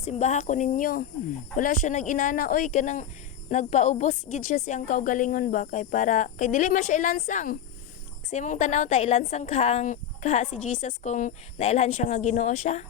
simbaha ko ninyo. Wala siya nag-inana, oy kanang nagpaubos gid siya siyang kaugalingon ba kay para kay dili man siya ilansang. Kasi mong tanaw ta ilansang kaha si Jesus kung nailhan siya nga Ginoo siya.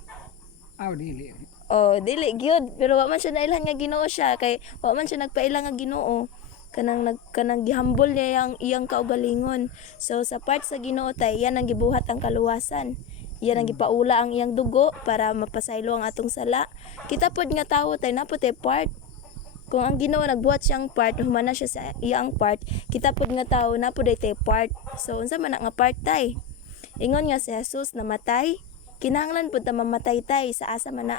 Dili. Oh, dili gyud, pero wa man siya nailhan nga Ginoo siya kay wa man siya nagpaila nga Ginoo. Kanang gihambol niya iyang kaugalingon. So sa part sa Ginoo tay, yan ang gibuhat ang kaluwasan. Yan ang gipaula ang iyang dugo para mapasaylo ang atong sala. Kita pod nga tawo tay napod tay part. Kung ang Ginoo nagbuhat siyang part, humana siya sa iyang part, kita pod nga tawo napod tay part. So unsa man nga part tay? Ingon nga si Jesus namatay, kinahanglan pud ta mamatay tay sa asa man na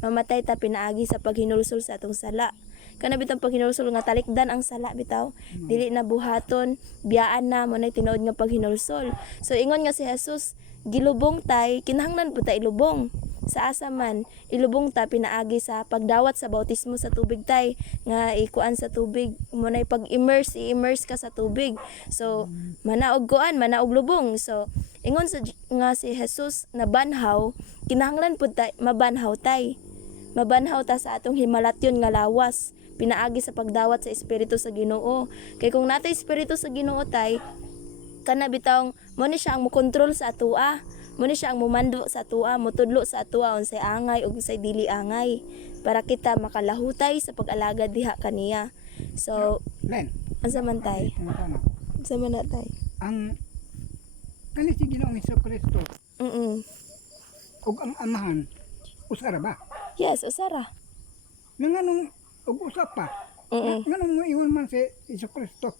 mamatay ta pinaagi sa paghinulsol sa atong sala. Kana bitang paghinulsol nga talikdan ang sala bitaw, dili na buhaton, biyaan na mo nay tinuod nga paghinulsol. So ingon nga si Jesus, gilubong tay, kinahanglan pud ta ilubong. Sa asa man, ilubong ta pinaagi sa pagdawat sa bautismo sa tubig tay, nga ikuan sa tubig, mo nay pag-immerse, i-immerse ka sa tubig. So manaog kuan, manaog lubong. So ingon nga si Jesus na banhaw, kinahanglan pud ta mabanhaw tay. Mabanhaw ta sa atong himalatyon nga lawas, pinaagi sa pagdawat sa espiritu sa Ginoo. Kay kung natay espiritu sa Ginoo tay, kana bitawng mo ni siya ang mokontrol sa atoa. Mo ni siya ang mumando sa atoa, motudlo sa atoa unsay angay ug unsay dili angay para kita makalahutay sa pag-alagad diha kaniya. So, Len. unsa man tay? Unsa man na tay? Ang kani si Ginoong Hesukristo ug ang amahan usara ba? Yes, usara. Nganong ug usa pa. Nganong mo iwan man si Hesukristo?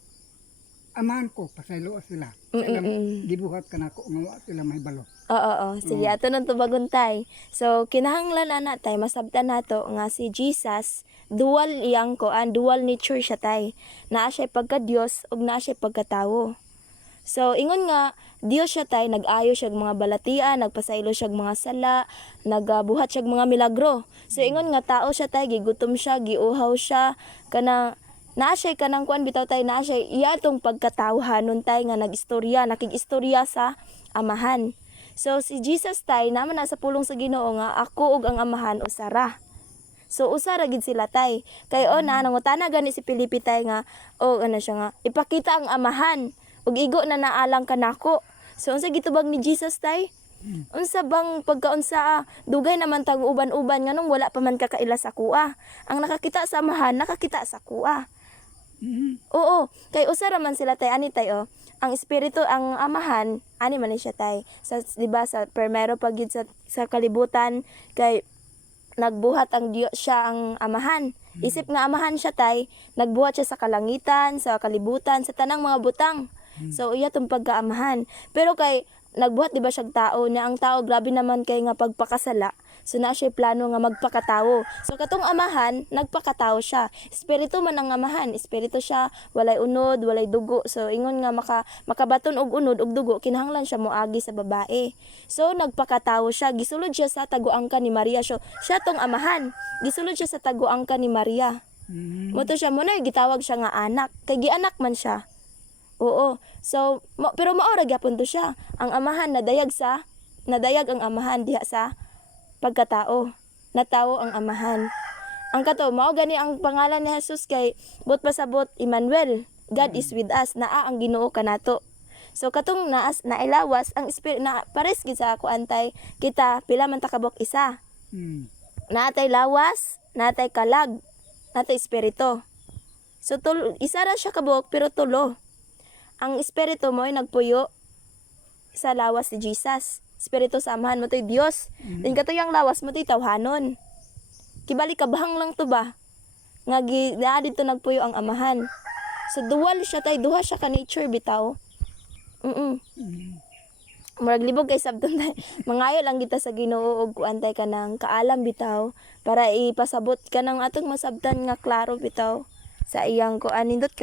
Amahan ko pasaylo sila. Sila gibuhat kanako nga wa sila may balo. Oo. Sige, ato nang tubagon tay. So, kinahanglan ana tay masabtan nato nga si Jesus dual iyang koan, dual nature siya tay. Naa siya pagka Dios ug naa siya pagkatawo. So, ingon nga Dios siya tay, nag-ayo siya mga balatian, nagpasaylo siya mga sala, nagabuhat siya mga milagro. So, ingon nga tao siya tay, gigutom siya, giuhaw siya, kana naa siya kanang kuan bitaw tay, naa siya iya tong pagkatawhanon tay nga nagistorya, nakigistorya sa amahan. So si Jesus tay naman na sa pulong sa Ginoo nga ako ug ang amahan usara. So usara gid sila tay. Kay na nangutana gani si Felipe tay nga ano siya nga ipakita ang amahan ug igo na naalang kanako. So unsa gitubag ni Jesus tay? Unsa bang pagkaunsa dugay naman tag uban-uban nganong wala pa man kakaila sa kuha. Ang nakakita sa amahan nakakita sa kuha. Oo, kay usara man sila tay ani tay ang espiritu ang amahan ani man siya tay. Sa di ba sa primero pagid sa kalibutan kay nagbuhat ang Dios siya ang amahan. Isip nga amahan siya tay, nagbuhat siya sa kalangitan, sa kalibutan, sa tanang mga butang. So iya tong pagkaamahan. Pero kay nagbuhat di ba siya tao na ang tao grabe naman kay nga pagpakasala. So na siya plano nga magpakatawo. So katong amahan, nagpakatawo siya. Espiritu man ang amahan, espiritu siya, walay unod, walay dugo. So ingon nga makabaton og unod og dugo, kinahanglan siya moagi sa babae. So nagpakatawo siya, gisulod siya sa taguangka ni Maria. So siya tong amahan, gisulod siya sa taguangka ni Maria. Moto siya mo na gitawag siya nga anak, kay gianak man siya. Oo. So pero maora gyapon to siya. Ang amahan nadayag ang amahan diha sa pagkatao. Natawo ang amahan. Ang kato mao gani ang pangalan ni Jesus kay but pasabot Emmanuel. God is with us. Naa ang Ginoo kanato. So katong nailawas ang spirit na pares gid sa ako antay kita pila man ta kabok isa. Natay lawas, natay kalag, natay espiritu. So isa ra siya kabok pero tulo. Ang espiritu mo ay nagpuyo sa lawas ni Jesus. Espiritu sa amahan mo to'y Dios. Din kato yung lawas mo to'y tawhanon. Kibali kabahang lang to ba? Nga dito nagpuyo ang amahan. So dual siya tay, duha siya ka nature bitaw. Murag libog kay sabton tay. Mangayo lang kita sa Ginoo og kuantay ka ng kaalam bitaw para ipasabot ka ng atong masabtan nga klaro bitaw sa iyang kuan nindot